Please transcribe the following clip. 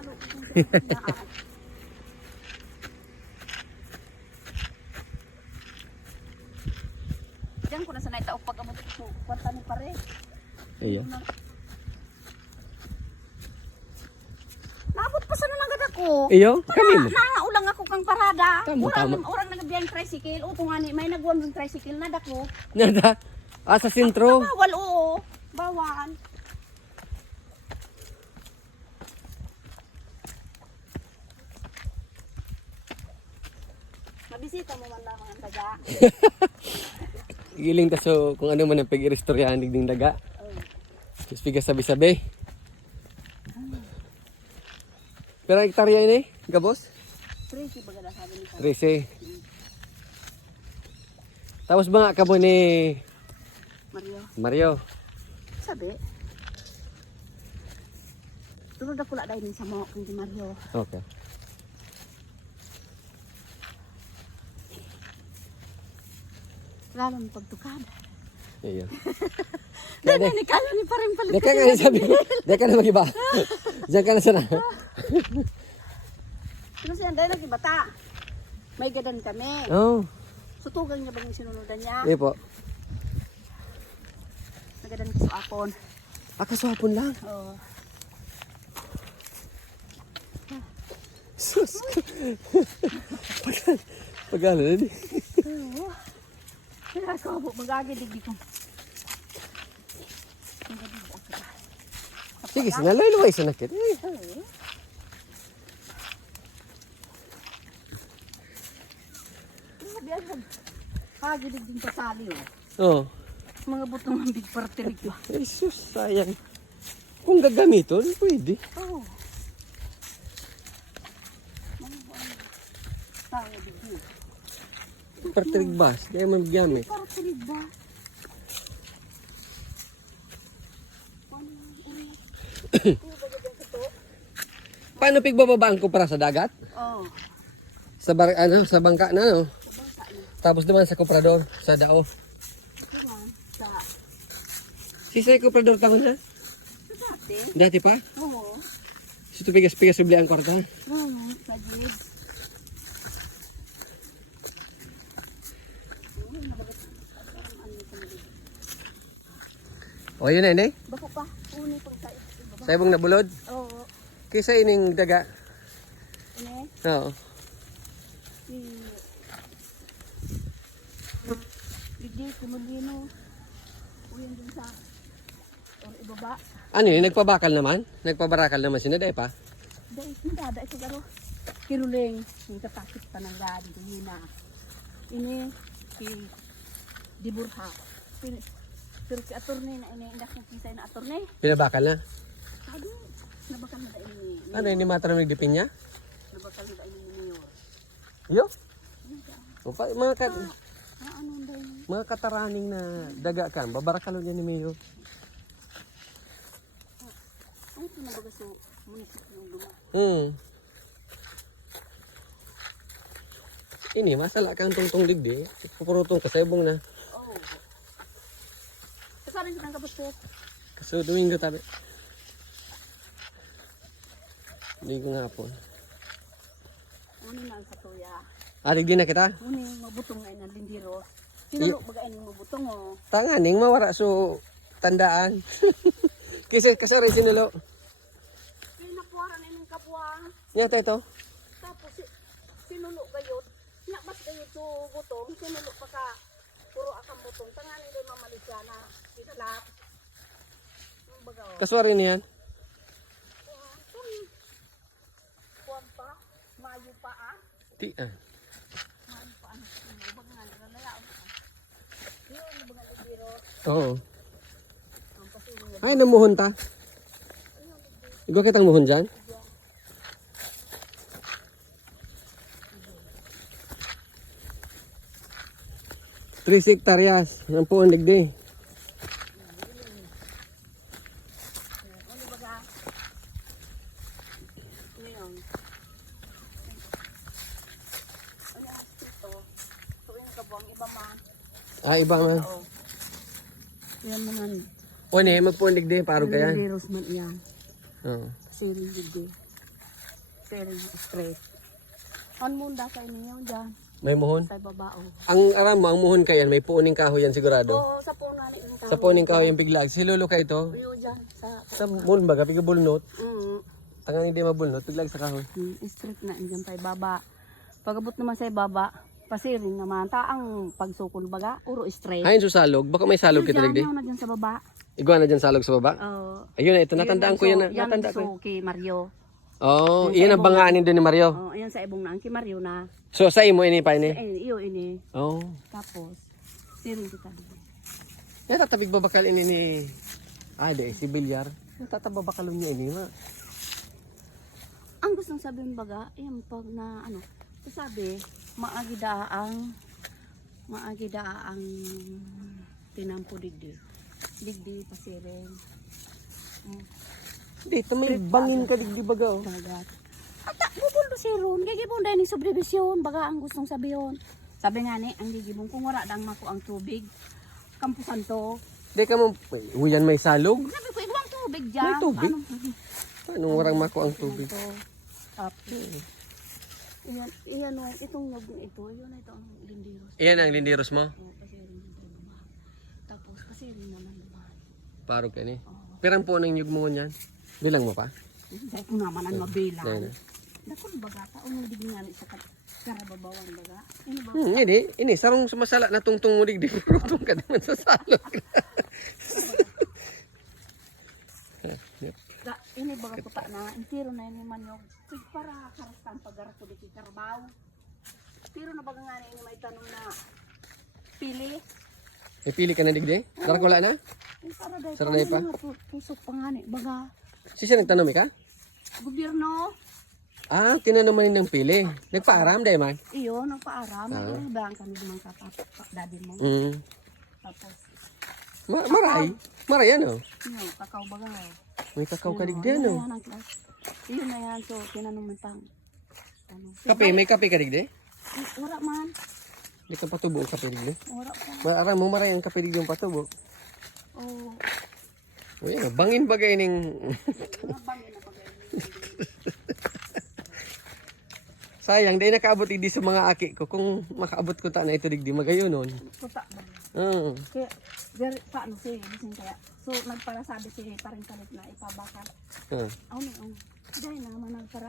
Lalo. Diyan ko na sanay tao pag amot ito. Kwarta ni pare. Iya. Naabot pa sana nagad ako. Iyo, kanimo. Nangaulang ako kang parada. Tama, tama. Orang nagabiyang tricycle. O nga ni, may nagwan ng tricycle na dako. Nada. Ah, sa sentro. Bawal, oo. Bawal. Mabisita mo man lang ang daga. Giling ta so kung ano man ang pag-irestoryahan ding daga. Just piga sabi-sabi. Pero hektarya ini, gabos? 13 baga na sabi ni Pare. 13. Tapos ba nga kamo ni Mario? Sabi. Tulad ako la dahil sa mga kang Mario. Okay. Lalo ng pagtukad. Iya. Dahil ni kalo ni paring palit. Deka nga sabi ko. Deka na magiba. Diyan ka na sana. Pero siya dahil nang bata. May gadan kami. Oh. Sutugan niya bang yung sinunudan niya? Iya po. Nagadan ko sa akon. Akaswapon lang. Oo. Sus. Pagano na di. Oo. Kaya ako magagi digdi ko. Sige, sinaloy-loy sa nakit. Hagilig din sa sali oh. Oh. Mga butong ng big partilig ba? Ay sus, sayang. Kung gagamiton, pwede. Oo. Tayo bigyo. Partilig bas, kaya mabigyan eh. Partilig ba? Paano pigbababaan ko para sa dagat? Oo. Sa sa bangka na no. Tapos naman sa komprador, sa dao. Sa Sisay komprador tawon na? dati? Dati pa? Oo. Suto pigas-pigas subli ang kwarta. Oo, sa jib. O yun na ini. Bako pa, uni pang tayo. Sa ibong nabulod. Oo. Kaysa ining daga. Ano Oo. Hindi, kumulino. Uyan din sa ibaba. Ano yun, nagpabakal naman? Nagpabarakal naman sinaday pa? Dahil hindi, dahil siguro. Kiruling, yung katakit pa ng gadi, yun na. Ini, si Diburha. Pero si attorney na ini, hindi akong kisay na attorney. Pinabakal na? Sabi, nabakal na dahil ni Ano yun, ni Matra nagdipin niya? nabakal na dahil ni Mayor. Yo? O, mga, Ano dahil? mga kataraning na daga kan, babarakalon yan ni Mayo. Ano ito na baga sa munisip yung luma? Ini, masala kang tungtong ligdi. Pupurutong ka sa ibong na. Oo. Kasarin siya ng kabusket. Kaso Domingo tabi. Domingo nga po. Ano na ang katuya? Alig din na kita. Ano yung mabutong ngayon ng lindiro? Sinulo baga yung mabutong o? Tanganing mawara so tandaan. Kasi rin sinulo. Yung nakuwara na yung kapuang. Yata ito. Tapos sinulo gayot. Nakbas gayot so butong. Sinulo pa ka. Puro akang butong. Tanganin doon mamalis yan na. Sinalap. Yung baga o. Kaswa rin yan. Kuwan pa. Mayo pa ah. Ti ah. Mayo pa ah. Yung baga nga. Nalala ako. Yung baga lindiro. Oo. Ang pasilyo. Ay, namuhon ta. Ikaw kitang muhon dyan? Three hektaryas. Ang puon ligdi. Ano baga? Ngayon. Ano ito? Ito yung kabuang iba man. Ah, iba man. Oo. Yan naman. O ne, magpuon ligdi. Paro ka yan. Lindiros man yan. Oo. Kasi rin hindi. Pero straight. Ang munda sa inyo dyan. May muhon. Sa babao. Ang aram mo, ang muhon kayan, may puuning kahoy yan sigurado. Oo, sa puno na yung tao. Sa puuning kahoy yung piglag. Si Lolo ka ito. Iyo dyan. Sa muhon baga, pigabulnot. Mm. Ang hindi mabulnot, piglag sa kahoy. Straight na dyan sa baba. Pagabot naman sa baba, pasirin naman. Taang pagsukol baga, uro straight. Ayun sa salog, baka may salog kita digdi. Yan na dyan sa baba. Iguana dyan salog sa baba. Oo. Ayun na, ito natandaan ko yan. Yan Natanda ko. ang kay Mario. Oh, iyan ang bangaanin doon ni Mario. Oh, ayan sa ibong na ang kay Mario na. So sa imo ini pa ini. Iyo ini. Oh. Tapos siring kita dito. Ya tatabig babakal ini ni de si Bilyar. Tatababakal niya ini ma. Ang gustong sabihin baga, yung pag na ano, sabi, maagi daang tinampo digdi. Digdi pasirin. Dito may bangin ka digdi baga oh. Bagat. Ata, bubuldo si Ron. Gigibon dahil ni subdivision. Baga ang gustong sabihin. Sabi nga ni, ang gigibon kung wala dang mako ang tubig. Kampusan to. Di ka mo, uyan may salog. Sabi ko, ibang tubig dyan. May tubig? Paano? Anong warang mako ang tubig? Tapos, iyan o, itong nyog na ito, yun ito ang lindiros. Iyan ang lindiros mo. O, pasirin yung dumaan. Tapos, pasirin naman dumaan. Paro ka ni. Pirang po nang nyug mo niyan. Bilang mo pa? Dahil ko naman ang mabilang. Dahil na. Dakon baga, taong hindi nga sa karababawan baga. Ano ba? Ini sarong sumasala na tungtong mo digdi. Rutong ka naman sa salog. Ini baga ko pa na, intiro na ini man yung tig para karastan pagara ko di karabaw. Pero na baga nga ini may tanong na pili. May pili ka na digdi? Darak wala na? Saraday pa? Pusok pa nga ni, baga. Siya nagtanong ka? Gobyerno. Ah, tinanaman ng pili. Nagpaaram dahil man? Iyo, nagpaaram. May ibang kami dumang daddy mo. Tapos, Maray. Maray ano? iyo, kakao baga. May kakao ka digdi ano? Iyo na yan, so tinanong mo pang. Ano? Kape, may kape ka digdi? Wala man. Hindi ka patubo ang kape digdi? Wala pa. Maaram mo maray ang kape digdi yung patubo. Oh, Uy, bangin bagay ning... mga bangin na bagay. Sayang, dahil nakaabot digdi sa mga aki ko. Kung makaabot ko ta na ito digdi, magayon nun. Kuta ba? Oo. Kaya, very, paano siya, gising kaya. So, nagparasabi siya, parang kalit na ipabakal. Ah. Ano, dahil naman nagpara